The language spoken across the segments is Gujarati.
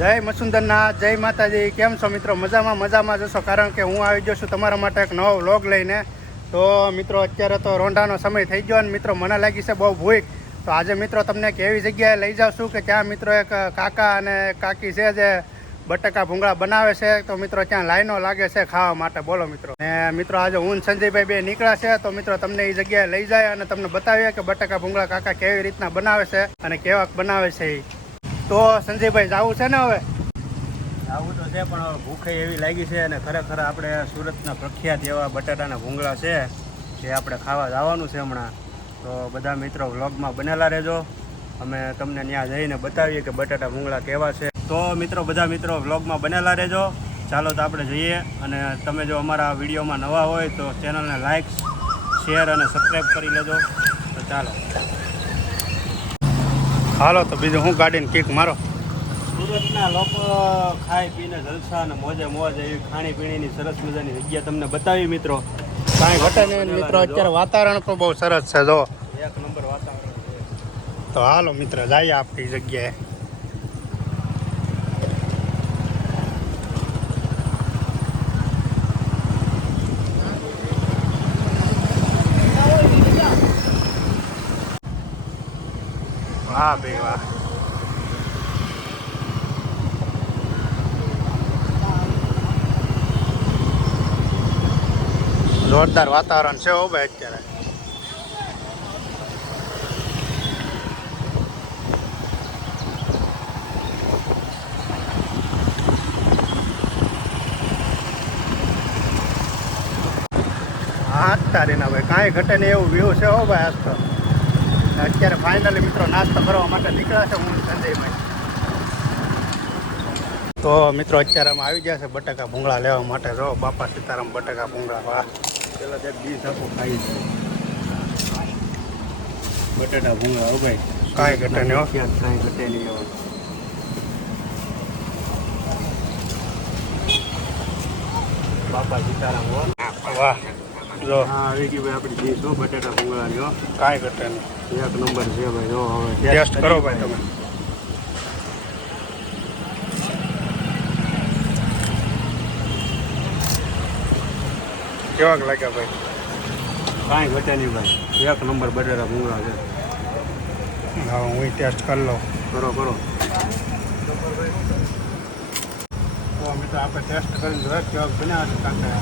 જય મસુંદરના, જય માતાજી, કેમ છો મિત્રો? મજામાં મજામાં જશો કારણ કે હું આવી ગયો છું તમારા માટે એક નવો વ્લોગ લઈને. તો મિત્રો, અત્યારે તો રોંઢાનો સમય થઈ ગયો અને મિત્રો, મને લાગી છે બહુ ભૂખ. તો આજે મિત્રો, તમને એક એવી જગ્યાએ લઈ જાઉં કે ત્યાં મિત્રો એક કાકા અને કાકી છે જે બટાકા ભૂંગળા બનાવે છે. તો મિત્રો, ત્યાં લાઈનો લાગે છે ખાવા માટે. બોલો મિત્રો. ને મિત્રો, આજે હું સંજયભાઈ બે નીકળ્યા છે. તો મિત્રો, તમને એ જગ્યાએ લઈ જાય અને તમને બતાવીએ કે બટાકા ભૂંગળા કાકા કેવી રીતના બનાવે છે અને કેવા બનાવે છે ઈ. તો સંજયભાઈ જાવું છે ને હવે? આવું તો છે, પણ ભૂખે એવી લાગી છે અને ખરેખર આપણે સુરતના પ્રખ્યાત એવા બટાટાના ભૂંગળા છે, જે આપણે ખાવા જવાનું છે હમણાં. તો બધા મિત્રો વ્લોગમાં બનેલા રહેજો. અમે તમને ત્યાં જઈને બતાવીએ કે બટાટા ભૂંગળા કેવા છે. તો મિત્રો, બધા મિત્રો વ્લોગમાં બનેલા રહેજો. ચાલો તો આપણે જઈએ અને તમે જો અમારા વિડીયોમાં નવા હોય તો ચેનલને લાઇક શેર અને સબસ્ક્રાઈબ કરી લેજો. તો ચાલો. હાલો તો બીજું હું ગાડીને કીક મારો? સુરતના લોકો ખાઈ પીને જલસા અને મોજે મોજ એવી ખાણી પીણીની સરસ મજાની જગ્યા તમને બતાવી મિત્રો. કાંઈ ઘટે નહીં મિત્રો અત્યારે વાતાવરણ પણ બહુ સરસ છે જો. એક નંબર વાતાવરણ તો હાલો મિત્ર જઈએ આપણી જગ્યાએ. વાહ ભાઈ વાહ જોરદાર વાતાવરણ છે હો ભાઈ અત્યારે. હા તારીના ભાઈ, કાંઈ ઘટે નહીં એવું વ્યૂ છે હો ભાઈ આજ તો. અત્યારે ફાઇનલી મિત્રો નાસ્તો કરવા માટે નીકળ્યા છે હું સંજયભાઈ. તો મિત્રો અત્યારે અમે આવી ગયા છે બટાકા ભૂંગળા લેવા માટે. જો બાપા સીતારામ બટાકા ભૂંગળા વાહ. પેલા એક બીજ આપો ખાઈ છે બટાટા ભૂંગળા હો ભાઈ. કાંઈ ઘટે નહીં હો. કાંઈ ઘટે નહીં હોય બાપા સીતારામ વાહ. જો. હા આવી ગઈ ભાઈ આપણી ડીશ હો બટાટા ભૂંગળાની હો. કાંઈ ઘટે નહીં. એક નંબર છે ભાઈ જો હવે ટેસ્ટ કરો ભાઈ. તમે. કેવાક લાગ્યા ભાઈ? કાંઈ ઘટે નહીં ભાઈ. એક નંબર બટાટા ભૂંગળા છે. હા હું ટેસ્ટ કરી લઉં. કરો કરો. તો મિત્રો આપણે ટેસ્ટ કરીને જોઈએ કેવાક બન્યા છે કાંકા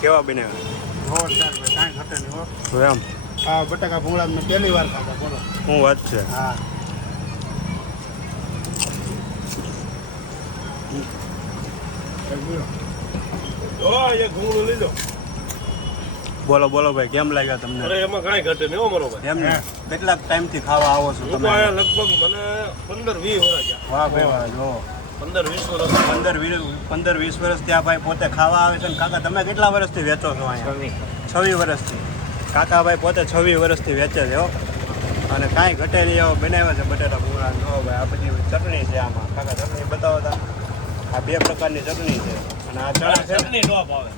કેવા બનાવ્યા એમ. હા બટાકા ભૂંગળા મેં પહેલી વાર ખાધા બોલો. શું વાત છે? હા. બોલો. બોલો ભાઈ કેમ લાગ્યા તમને? અરે એમાં કાંઈ ઘટે નહીં હો મારો ભાઈ એમ ને? કેટલાક ટાઈમથી ખાવા આવો છો તમે? લગભગ મને પંદર વીસ વર્ષ વાહ ભાઈ વાહ જો. પંદર વીસ વર્ષ પંદર વીસ પંદર વીસ વર્ષથી આ ભાઈ પોતે ખાવા આવે છે ને કાકા તમે કેટલા વર્ષથી વેચો છો અહીંયા? છવ્વીસ. વર્ષથી. કાકા ભાઈ પોતે છવ્વીસ વર્ષથી વેચે છે અને કાંઈ ઘટે નહીં એવો બનાવ્યા છે બટેટા પૂરા. નો ભાઈ આ બધી ચટણી છે આમાં. કાકા ચટણી બતાવો તા. આ બે પ્રકારની ચટણી છે. અને આ ચણા ચટણી ટોપ આવે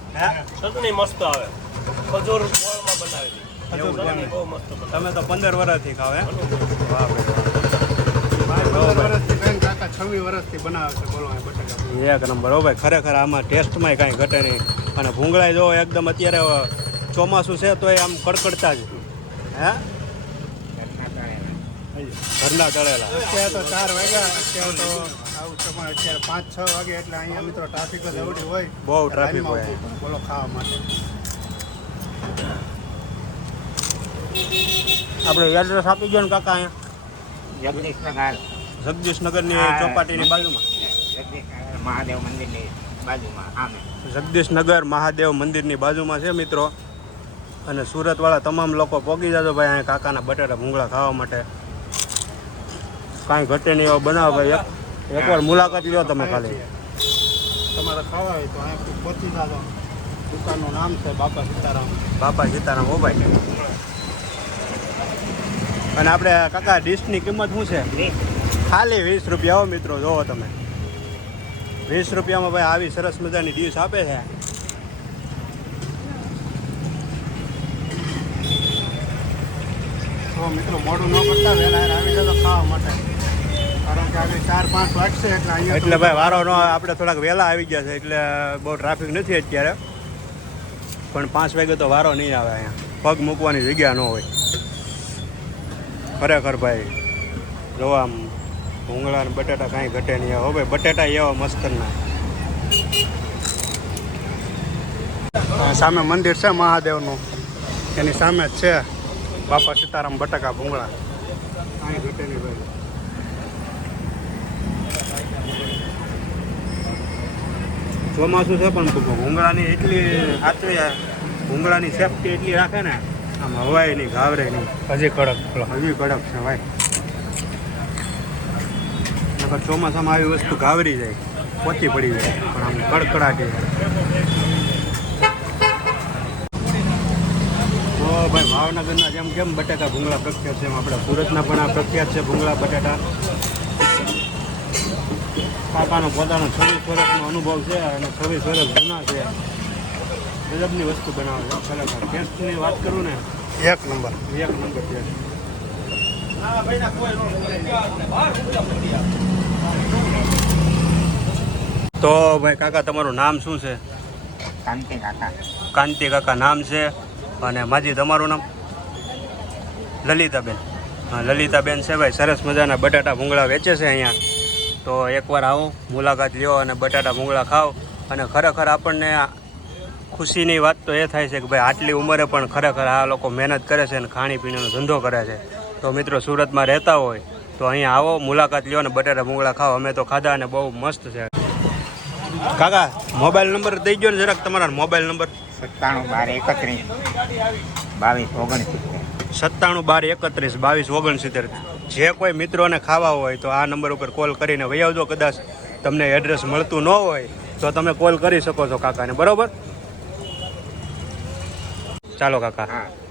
ચટણી મસ્ત આવે. ખજૂર ગોળમાં બનાવેલી. તમે તો પંદર વર્ષથી ખાવ હે વાહ ભાઈ પંદર વર્ષથી બેન કાકા છવ્વીસ વર્ષથી બનાવે છે બોલો બટાકા. એક નંબર. હો ભાઈ ખરેખર આમાં ટેસ્ટમાંય કાંઈ ઘટે નહીં. અને ભૂંગળાય જો એકદમ અત્યારે ચોમાસું છે તો આમ કડકડતા જ હે? ઘરના ચડેલા અત્યારે તો ચાર વાગ્યા અત્યારે તો આવું છે પણ અત્યારે પાંચ છ વાગે એટલે અહીંયા મિત્રો ટ્રાફિક જ અવડી હોય. બહુ ટ્રાફિક હોય. બોલો ખાવા માટે. આપણે એડ્રેસ આપી દો ને કાકા અહીંયા. જગદીશનગર. જગદીશનગરની ચોપાટીની બાજુમાં. મહાદેવ મંદિરની બાજુમાં આમે. જગદીશનગર મહાદેવ મંદિરની બાજુમાં છે મિત્રો. અને સુરતવાળા તમામ લોકો પોગી જાજો ભાઈ અહીંયા કાકાના બટાટા ભૂંગળા ખાવા માટે. કાંઈ ઘટે નહીં એવો બનાવો ભાઈ. એક એકવાર મુલાકાત લ્યો તમે ખાલી. તમારે ખાવા હોય તો અહીંયા પહોંચી જાજો. દુકાનનું નામ છે બાપા સીતારામ. બાપા સીતારામ ઓ ભાઈ. અને આપણે કાકા ડીશની કિંમત શું છે? ખાલી વીસ રૂપિયા હો મિત્રો જોવો તમે. વીસ રૂપિયામાં ભાઈ આવી સરસ મજાની ડીશ આપે છે. તો મિત્રો મોડું ન કરતા વહેલા આવી જતો ખાવા માટે. ચાર પાંચ વાગશે એટલે અહીંયા એટલે ભાઈ વારો નો આપણે થોડાક વહેલા આવી ગયા છે, એટલે બહુ ટ્રાફિક નથી અત્યારે. પણ પાંચ વાગે તો વારો નહીં આવે અહીંયા. પગ મૂકવાની જગ્યા ન હોય. ખરેખર ભાઈ, જોવા ભૂંગળા ને બટાટા કાંઈ ઘટે નહીં હો ભાઈ બટાટા એવા મસ્તરના ના સામે મંદિર છે મહાદેવનું. એની સામે જ છે બાપા સીતારામ બટાકા ભૂંગળા. કાંઈ ઘટે નહીં ભાઈ. ચોમાસું છે પણ ભૂંગળાની એટલી સાચવી ભૂંગળાની સેફટી એટલી રાખે ને આમ હવાય નહીં ઘાવરે નહીં હજી કડક. હજી કડક છે ભાઈ. નકર ચોમાસામાં આવી વસ્તુ ઘાવરી જાય પોચી પડી જાય પણ આમ કડકડાટી તો ભાઈ ભાવનગરના જેમ કેમ બટાકા ભૂંગળા પ્રખ્યાત છે એમ આપણે સુરતના પણ આ પ્રખ્યાત છે ભૂંગળા બટાટા. કાકાનો પોતાનો છવ્વીસ વર્ષનો અનુભવ છે અને છવ્વીસ વર્ષ જૂના છે. ગજબની વસ્તુ બનાવે છે. ખરેખર ટેસ્ટની વાત કરું ને. એક નંબર. એક નંબર ટેસ્ટ. તો ભાઈ કાકા તમારું નામ શું છે? કાંતિ કાકા. કાંતિ કાકા નામ છે. અને માજી તમારું નામ? લલિતાબેન. હા લલિતાબેન છે ભાઈ. સરસ મજાના બટાટા ભૂંગળા વેચે છે અહીંયા. તો એકવાર આવો મુલાકાત લ્યો અને બટાટા ભૂંગળા ખાઓ. અને ખરેખર આપણને ખુશીની વાત તો એ થાય છે કે ભાઈ આટલી ઉંમરે પણ ખરેખર આ લોકો મહેનત કરે છે અને ખાણીપીણીનો ધંધો કરે છે. તો મિત્રો સુરતમાં રહેતા હોય તો અહીંયા આવો મુલાકાત લ્યો અને બટાટા ભૂંગળા ખાઓ. અમે તો ખાધા અને બહુ મસ્ત છે. કાકા મોબાઈલ નંબર દઈ ગયો ને જરાક તમારા મોબાઈલ નંબર. સત્તાણું બાર એકત્રીસ. બાવીસ ઓગણસિત્તેર. સત્તાણું બાર એકત્રીસ બાવીસ ઓગણસિત્તેર. જે કોઈ મિત્રોને ખાવા હોય તો આ નંબર ઉપર કોલ કરીને વહી આવજો. કદાચ તમને એડ્રેસ મળતું ન હોય તો તમે કોલ કરી શકો છો કાકાને. બરોબર? ચાલો કાકા. હા હા.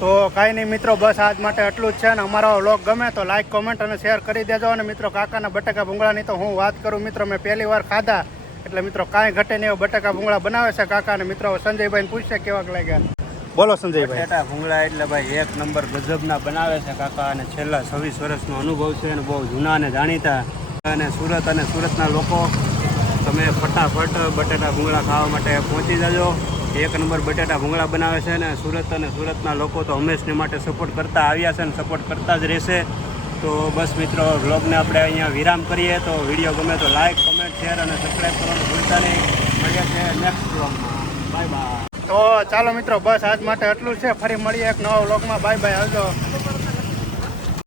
તો કાંઈ નહીં મિત્રો, બસ આજ માટે એટલું જ છે અને અમારો વ્લોગ ગમે તો લાઈક કોમેન્ટ અને શેર કરી દેજો. અને મિત્રો, કાકાના બટાકા ભૂંગળાની તો હું વાત કરું, મિત્રો, મેં પહેલી વાર ખાધા. એટલે મિત્રો, કાંઈ ઘટે નહીં બટાકા ભૂંગળા બનાવે છે કાકા અને મિત્રો સંજયભાઈને પૂછશે કેવાક લાગ્યા. બોલો સંજયભાઈ. બટાકા ભૂંગળા એટલે ભાઈ એક નંબર ગજબના બનાવે છે કાકા અને છેલ્લા છવ્વીસ વર્ષનો અનુભવ છે અને બહુ જૂના અને જાણીતા. અને સુરત અને સુરતના લોકો, તમે ફટાફટ બટેટા ભૂંગળા ખાવા માટે પહોંચી જજો. એક નંબર બટેટા ભૂંગળા બનાવે છે અને સુરત અને સુરતના લોકો તો હંમેશને માટે સપોર્ટ કરતા આવ્યા છે અને સપોર્ટ કરતા જ રહેશે. તો બસ મિત્રો, વ્લોગને આપણે અહીંયા વિરામ કરીએ. તો વીડિયો ગમે તો લાઇક કમેન્ટ શેર અને સબસ્ક્રાઈબ કરવાનું ભૂલતા નહીં. મળીએ છીએ નેક્સ્ટ વ્લોગમાં. બાય બાય તો ચાલો મિત્રો, બસ આજ માટે એટલું છે. ફરી મળીએ એક નવા વ્લોગમાં. બાય બાય આવજો.